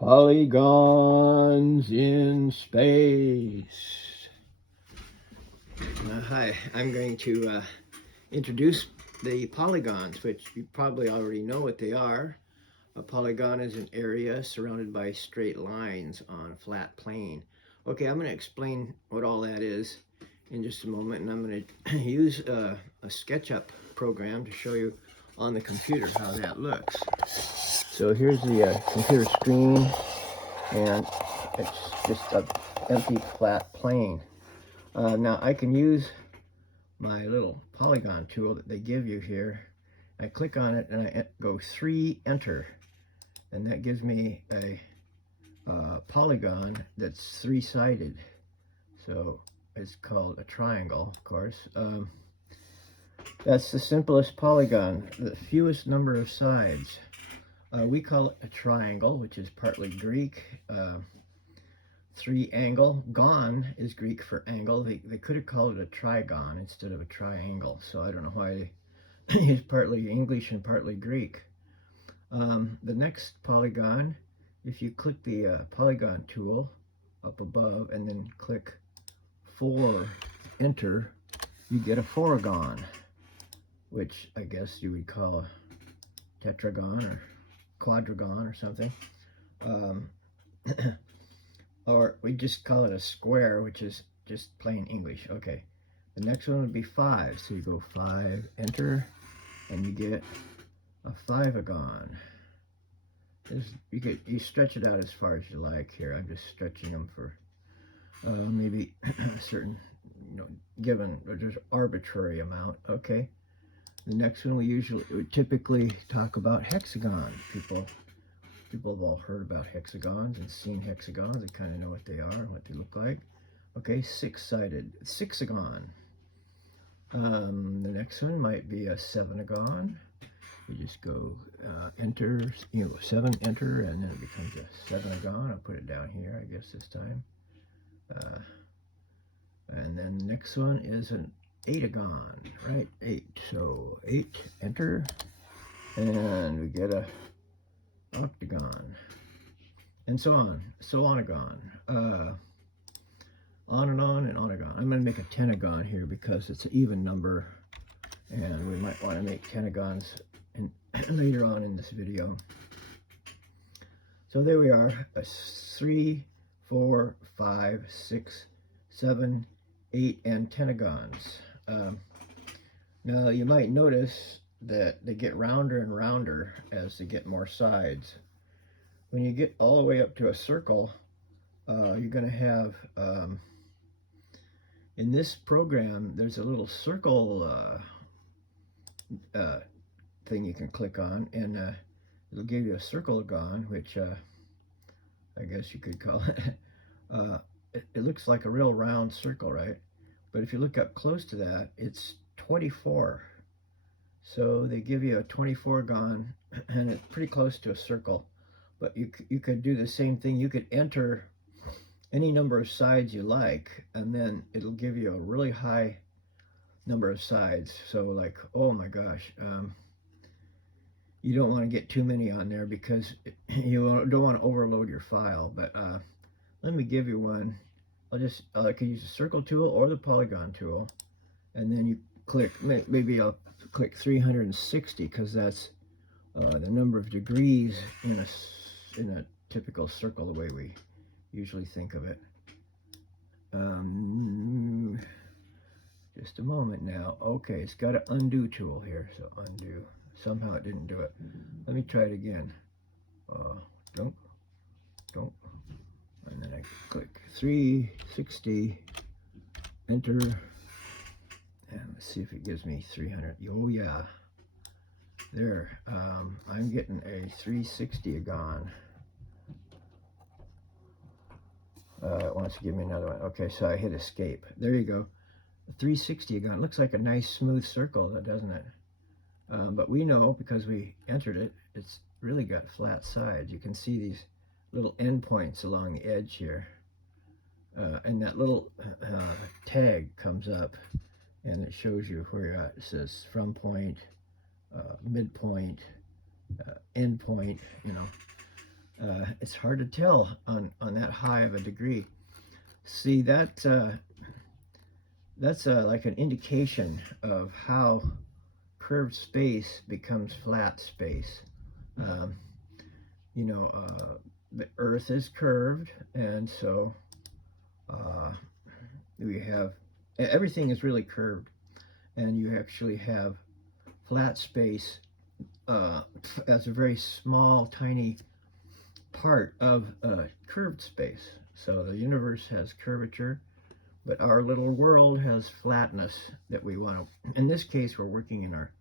Polygons in space. Hi, I'm going to introduce the polygons, which you probably already know what they are. A polygon is an area surrounded by straight lines on a flat plane. Okay, I'm going to explain what all that is in just a moment, and I'm going to use a SketchUp program to show you on the computer how that looks. So here's the computer screen, and it's just an empty flat plane. Now I can use my little polygon tool that they give you here. I click on it and I go 3 enter, and that gives me a polygon that's 3-sided. So it's called a triangle, of course. That's the simplest polygon, the fewest number of sides. We call it a triangle, which is partly Greek. 3-angle. Gon is Greek for angle. They could have called it a trigon instead of a triangle. So I don't know why they use partly English and partly Greek. The next polygon, if you click the polygon tool up above and then click 4, enter, you get a foragon, which I guess you would call a tetragon or quadragon or something. Or we just call it a square, which is just plain English. Okay, the next one would be 5. So you go 5, enter, and you get a fivagon. You stretch it out as far as you like here. I'm just stretching them for maybe a certain, given there's arbitrary amount. Okay, the next one we typically talk about hexagon. People have all heard about hexagons and seen hexagons. They kind of know what they are and what they look like. Okay, 6-sided, sixagon. The next one might be a 7agon. You just go enter, 7, enter, and then it becomes a 7agon. I'll put it down here, I guess, this time. And then the next one is an 8agon, right? 8. So 8, enter, and we get a octagon, and so on, onagon, on and on and onagon. I'm going to make a tenagon here because it's an even number, and we might want to make tenagons later on in this video. So there we are, 3, 4, 5, 6, 7, 8, and tenagons. Now you might notice that they get rounder and rounder as they get more sides. When you get all the way up to a circle, you're going to have, in this program, there's a little circle thing you can click on, and it'll give you a circlegon, which I guess you could call it. It looks like a real round circle, right? But if you look up close to that, it's 24. So they give you a 24gon, and it's pretty close to a circle. But you could do the same thing. You could enter any number of sides you like, and then it'll give you a really high number of sides. So like, oh my gosh, you don't want to get too many on there because you don't want to overload your file. But let me give you one. I can use the circle tool or the polygon tool, and then you click, maybe I'll click 360 because that's the number of degrees in a typical circle, the way we usually think of it. Just a moment now. Okay, it's got an undo tool here, so undo. Somehow it didn't do it. Let me try it again. Don't. And then I click 360, enter, and let's see if it gives me 300. Oh yeah, there. I'm getting a 360agon. It wants to give me another one. Okay, so I hit escape. There you go. 360agon. It looks like a nice smooth circle, doesn't it? But we know, because we entered it, it's really got flat sides. You can see these little endpoints along the edge here. And that little tag comes up, and it shows you where you're at. It says from point, midpoint, end point, It's hard to tell on that high of a degree. See, that's like an indication of how curved space becomes flat space. Um, you know, the Earth is curved, and so uh, we have everything is really curved, and you actually have flat space as a very small, tiny part of curved space. So the universe has curvature, but our little world has flatness that we want to. In this case, we're working in our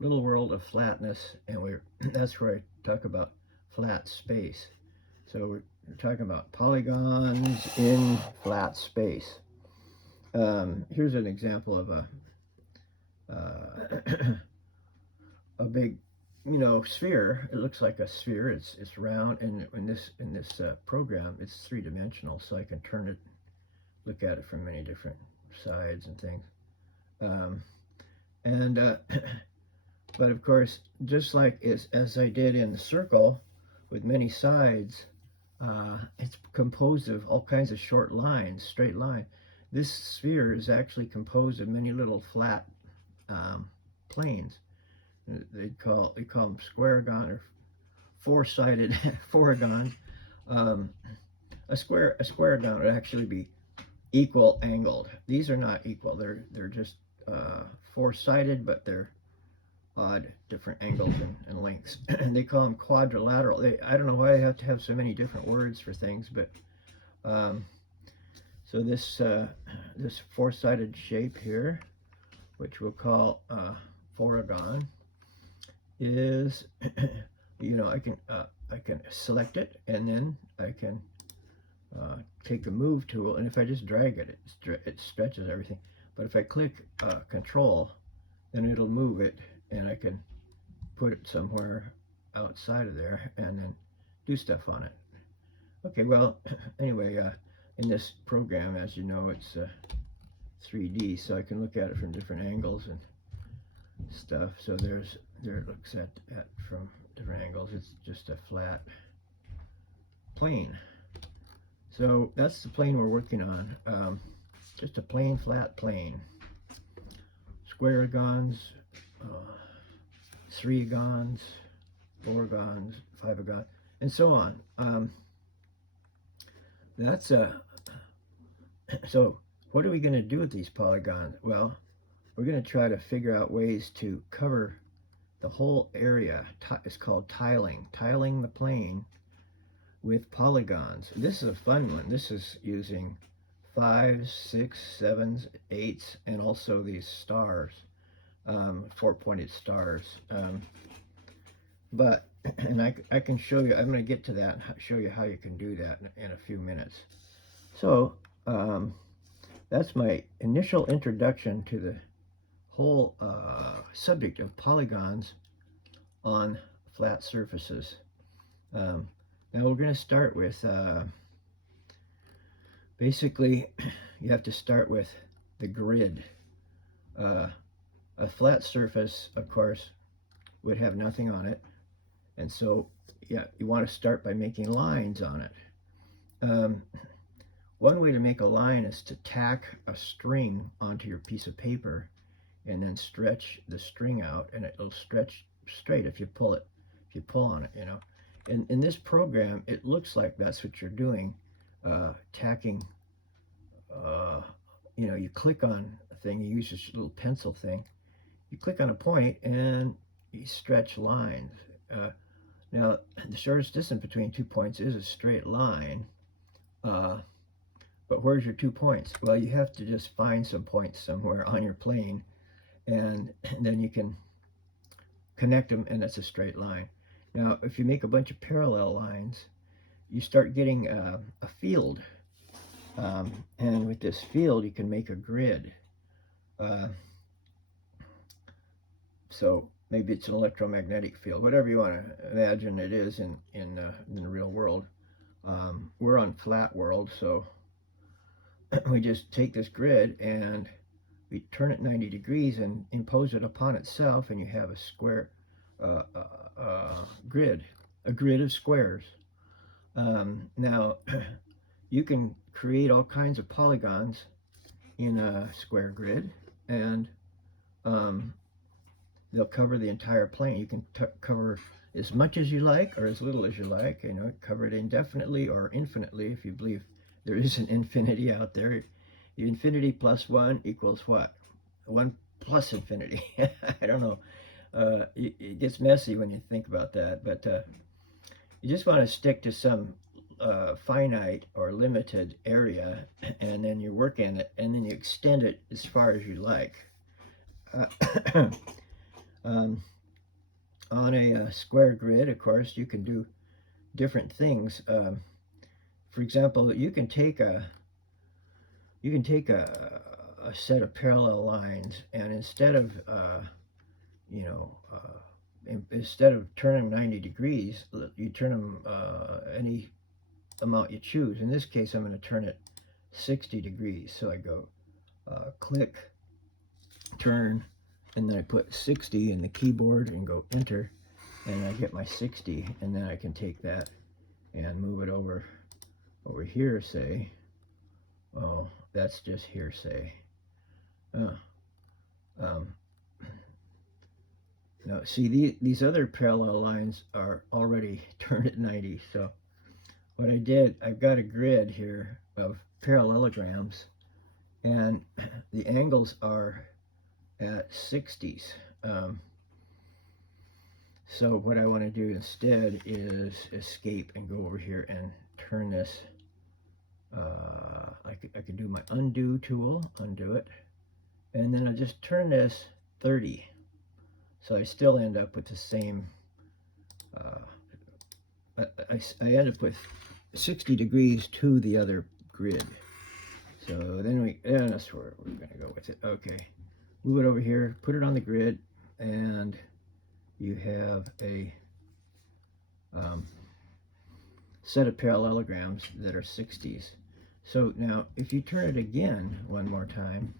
little world of flatness, and we're that's where I talk about flat space. So we're talking about polygons in flat space. Here's an example of a big, sphere. It looks like a sphere. It's round, and in this program, it's 3 dimensional, so I can turn it, look at it from many different sides and things. Um, and but of course, just like as I did in the circle with many sides, it's composed of all kinds of short lines, straight line. This sphere is actually composed of many little flat um, planes. They call them squaregon or four-sided fourgons. Um, a squaregon would actually be equal angled. These are not equal. They're just four-sided, but they're odd, different angles and lengths. And they call them quadrilateral. I don't know why they have to have so many different words for things, but um, so this four-sided shape here, which we'll call foragon, is I can select it, and then I can take the move tool, and if I just drag it, it stretches everything. But if I click control, then it'll move it, and I can put it somewhere outside of there and then do stuff on it. Okay, well, anyway, in this program, as you know, it's 3D, so I can look at it from different angles and stuff. So there it looks at from different angles. It's just a flat plane. So that's the plane we're working on. Just a plain flat plane. Squaregons, threegons, fourgons, fiveagons, and so on. That's a So what are we going to do with these polygons? Well, we're going to try to figure out ways to cover the whole area. It's called tiling the plane with polygons. This is a fun one. This is using 5s, 6s, 7s, 8s, and also these stars, 4-pointed stars. And I can show you, I'm going to get to that and show you how you can do that in a few minutes. So that's my initial introduction to the whole subject of polygons on flat surfaces. Now we're going to start with, basically, you have to start with the grid. A flat surface, of course, would have nothing on it. And so, yeah, you want to start by making lines on it. One way to make a line is to tack a string onto your piece of paper and then stretch the string out, and it'll stretch straight if you pull on it, In this program, it looks like that's what you're doing, tacking, you click on a thing, you use this little pencil thing, you click on a point and you stretch lines. Now, the shortest distance between 2 points is a straight line, but where's your 2 points? Well, you have to just find some points somewhere on your plane, and then you can connect them, and it's a straight line. Now, if you make a bunch of parallel lines, you start getting a field, and with this field, you can make a grid. So maybe it's an electromagnetic field, whatever you want to imagine it is in the real world. We're on flat world, so we just take this grid and we turn it 90 degrees and impose it upon itself, and you have a square grid, a grid of squares. Now, you can create all kinds of polygons in a square grid, and um, they'll cover the entire plane. You can cover as much as you like or as little as you like. You know, cover it indefinitely or infinitely if you believe there is an infinity out there. Infinity plus one equals what? One plus infinity. I don't know. It gets messy when you think about that, but you just want to stick to some finite or limited area, and then you work in it, and then you extend it as far as you like. Um, on a square grid, of course, you can do different things. For example, you can take a set of parallel lines, and instead of you know instead of turning 90 degrees, you turn them any amount you choose. In this case, I'm going to turn it 60 degrees. So I go click, turn, and then I put 60 in the keyboard and go enter, and I get my 60, and then I can take that and move it over here, say. Oh, that's just hearsay. Uh, um, no, see, these other parallel lines are already turned at 90. So what I did, I've got a grid here of parallelograms, and the angles are at 60s. So what I want to do instead is escape and go over here and turn this. I could do my undo tool, undo it, and then I just turn this 30. So I still end up with the same, I end up with 60 degrees to the other grid. So then that's where we're going to go with it. Okay, move it over here, put it on the grid, and you have a set of parallelograms that are 60s. So now, if you turn it again one more time,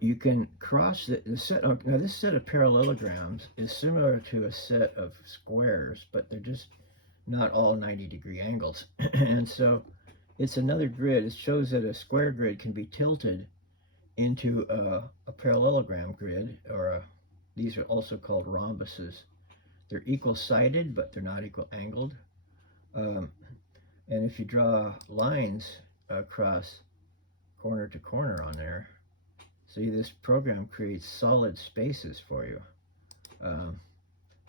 you can cross the set. Now, this set of parallelograms is similar to a set of squares, but they're just not all 90-degree angles. And so it's another grid. It shows that a square grid can be tilted into a parallelogram grid, or these are also called rhombuses. They're equal-sided, but they're not equal-angled. And if you draw lines across corner to corner on there, see, this program creates solid spaces for you.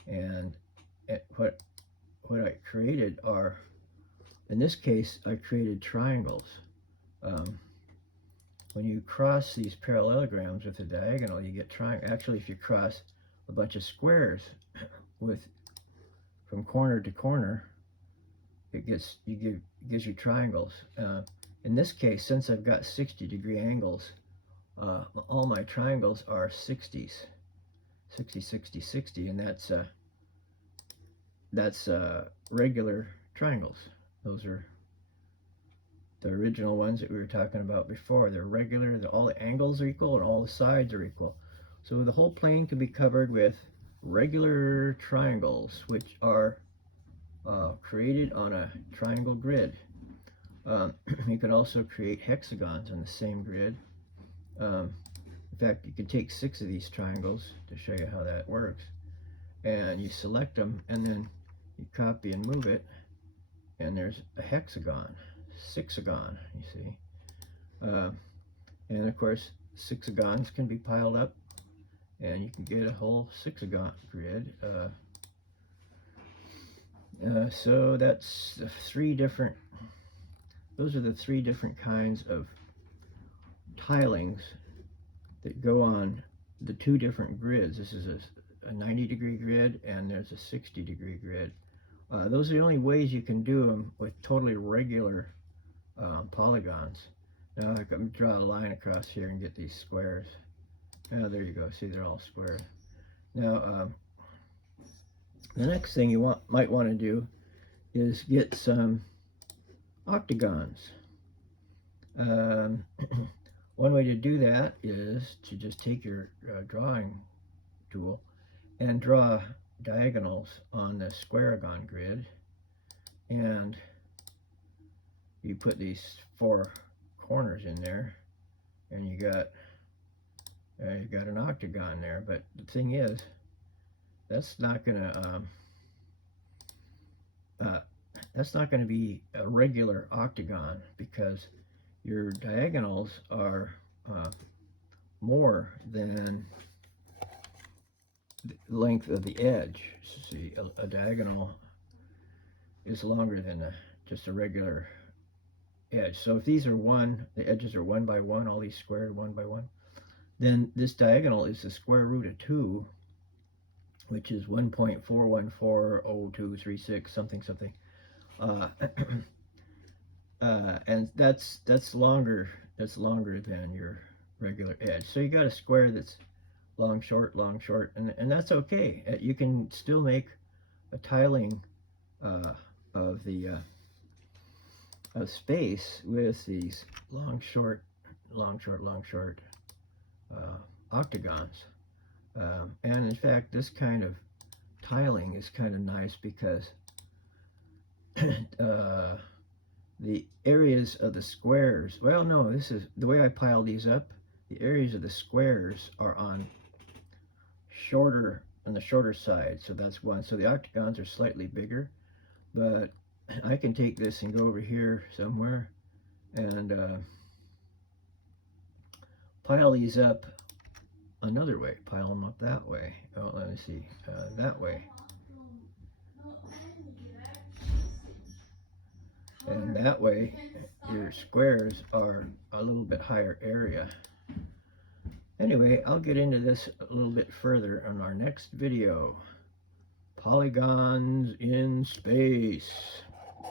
And what I created are, in this case, I created triangles. When you cross these parallelograms with a diagonal, you get triangle. Actually, if you cross a bunch of squares from corner to corner, it gives you triangles. In this case, since I've got 60-degree angles, all my triangles are 60s, 60, 60, 60, and that's regular triangles. Those are the original ones that we were talking about before. They're regular. All the angles are equal and all the sides are equal. So the whole plane can be covered with regular triangles, which are created on a triangle grid. You can also create hexagons on the same grid. In fact, you can take 6 of these triangles to show you how that works. And you select them, and then you copy and move it, and there's a hexagon, sixagon, you see. And of course, sixagons can be piled up, and you can get a whole sixagon grid. So that's the those are the 3 different kinds of tilings that go on the 2 different grids. This is a 90-degree grid, and there's a 60-degree grid. Those are the only ways you can do them with totally regular polygons. Now I can draw a line across here and get these squares. Oh, there you go. See, they're all square. Now, the next thing you might want to do is get some octagons. One way to do that is to just take your drawing tool and draw diagonals on the squaragon grid, and you put these 4 corners in there, and you got an octagon there. But the thing is, that's not gonna be a regular octagon, because your diagonals are more than the length of the edge. See, a diagonal is longer than just a regular edge. So if these are the edges are 1 by 1, all these squared 1 by 1, then this diagonal is the square root of 2, which is 1.4140236 something something. And that's longer than your regular edge. So you got a square that's long short, and that's okay. You can still make a tiling of the space with these long short octagons. And in fact, this kind of tiling is kind of nice, because the areas of the squares, well, no, this is the way I pile these up. The areas of the squares are on the shorter side, so that's one. So the octagons are slightly bigger, but I can take this and go over here somewhere and pile these up another way. Pile them up that way. Oh, let me see, that way. And that way, your squares are a little bit higher area. Anyway, I'll get into this a little bit further in our next video. Polygons in space.